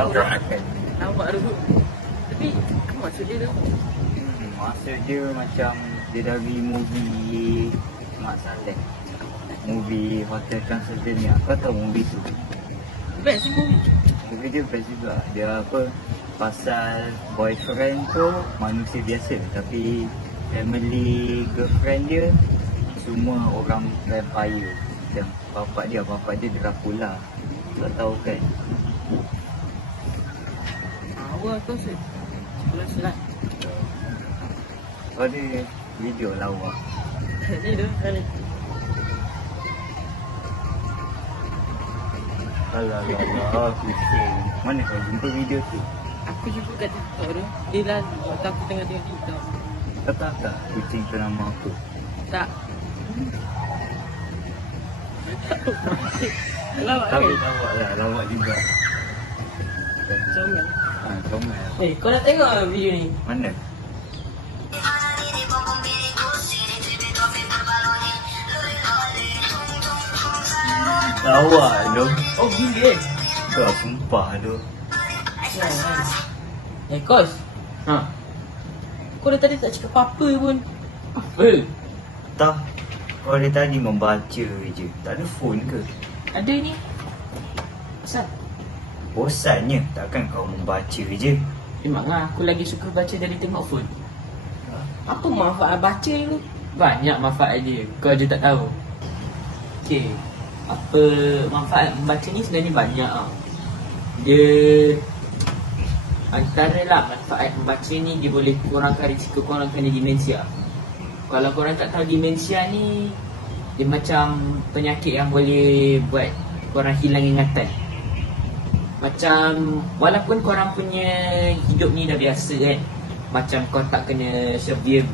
nampak tu Tapi apa maksud dia tu? Hmm, maksud dia macam dia dari movie Mak Saleh. Movie Hotel Transylvania. Kau tahu movie tu? Best movie Movie dia best juga. Dia apa? Pasal boyfriend tu manusia biasa tapi family girlfriend dia semua orang vampire. Dan bapak dia, bapak dia Dracula. Tak tahu kan? Awal tu selat Kau ada video lawa. Ni tu kali Alah, alah, alah, pusing. Mana kau jumpa video tu? Aku jumpa kat TikTok tu Dia lalu Waktu aku tengah tengok TikTok Kau tahu tak kucing tu nama aku? Tak Lawak kan? Lawak lah, lawak juga. Comel Ha, comel. Eh kau nak tengok video ni? Mana? Lawak tu. Oh gila eh Kau sumpah tu. Eh Kos Ha? Kau dah tadi tak cakap apa-apa pun Apa? Tak. Kau dari tadi membaca je. Tak ada phone ke? Ada ni Asal? Bosannya takkan kau membaca je. Memang lah aku lagi suka baca dari tengok phone. Apa manfaat baca tu? Banyak manfaat dia Kau je tak tahu. Okay Apa manfaat membaca ni sebenarnya banyak tau. Dia Antara lah manfaat membaca ni Dia boleh kurangkan risiko korang kena demensia. Kalau korang tak tahu demensia ni Dia macam penyakit yang boleh buat korang hilang ingatan macam walaupun korang punya hidup ni dah biasa kan Macam kau tak kena severe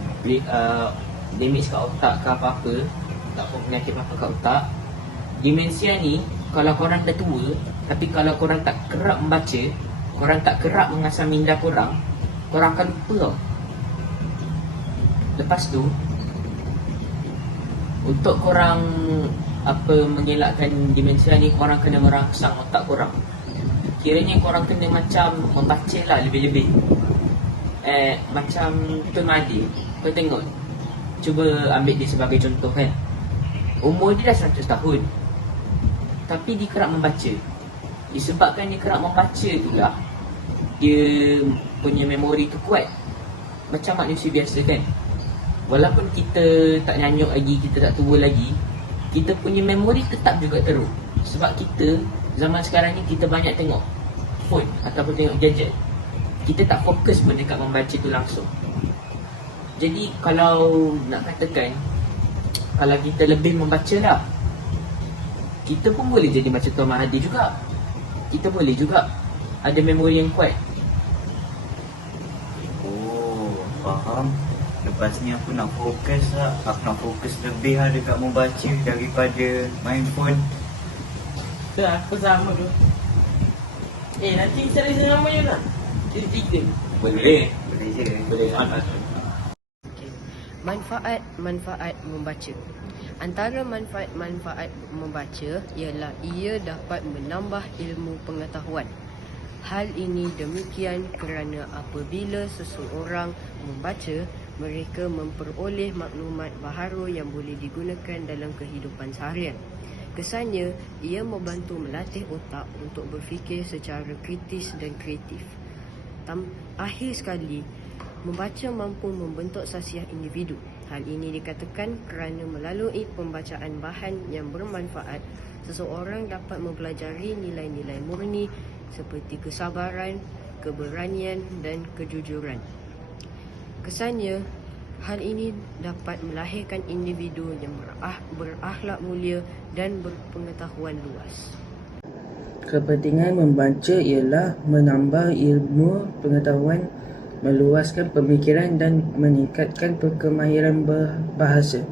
uh, damage kat otak ke apa-apa Tak pun penyakit apa kat otak Demensia ni kalau korang dah tua Tapi kalau korang tak kerap membaca Korang tak kerap mengasah minda korang Korang akan lupa tau. Lepas tu Untuk korang apa mengelakkan demensia ni korang kena merangsang otak korang kiranya korang kena macam membaca lah lebih-lebih. Eh macam Tun Mahathir kau tengok. Cuba ambil dia sebagai contoh kan. Umur dia dah 100 tahun. Tapi dia kerap membaca. Disebabkan dia kerap membaca itulah dia punya memori tu kuat. Macam manusia biasa kan. Walaupun kita tak nyanyuk lagi kita tak tua lagi kita punya memori tetap juga teruk. Sebab kita zaman sekarang ni kita banyak tengok phone ataupun tengok gadget kita tak fokus pun dekat membaca tu langsung jadi kalau nak katakan kalau kita lebih membaca lah kita pun boleh jadi macam Tuan Mahathir juga kita boleh juga ada memori yang kuat Oh, faham. Lepas ni aku nak fokus lah. Aku nak fokus lebih lah dekat membaca daripada main phone. tu aku sama tu eh nanti cari nama je lah jadi tiga Boleh. Boleh je. Boleh. Manfaat-manfaat membaca Antara manfaat-manfaat membaca ialah ia dapat menambah ilmu pengetahuan. Hal ini demikian kerana apabila seseorang membaca, mereka memperoleh maklumat baharu yang boleh digunakan dalam kehidupan seharian. Kesannya, ia membantu melatih otak untuk berfikir secara kritis dan kreatif. Tam, akhir sekali, membaca mampu membentuk sasiah individu. Hal ini dikatakan kerana melalui pembacaan bahan yang bermanfaat, seseorang dapat mempelajari nilai-nilai murni seperti kesabaran, keberanian dan kejujuran. Kesannya, hal ini dapat melahirkan individu yang berah, berakhlak mulia dan berpengetahuan luas. Kepentingan membaca ialah menambah ilmu pengetahuan, meluaskan pemikiran dan meningkatkan kemahiran bahasa.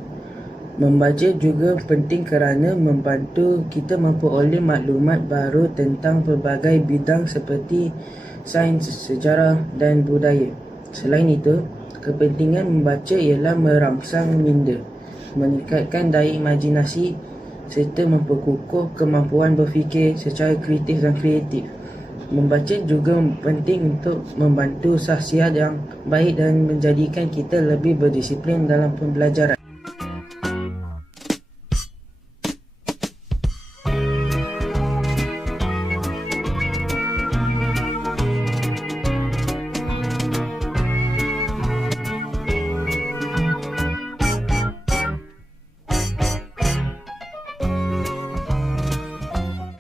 Membaca juga penting kerana membantu kita memperoleh maklumat baru tentang pelbagai bidang seperti sains, sejarah dan budaya. Selain itu, kepentingan membaca ialah merangsang minda, meningkatkan daya imajinasi serta memperkukuh kemampuan berfikir secara kritis dan kreatif. Membaca juga penting untuk membantu sahsiat yang baik dan menjadikan kita lebih berdisiplin dalam pembelajaran.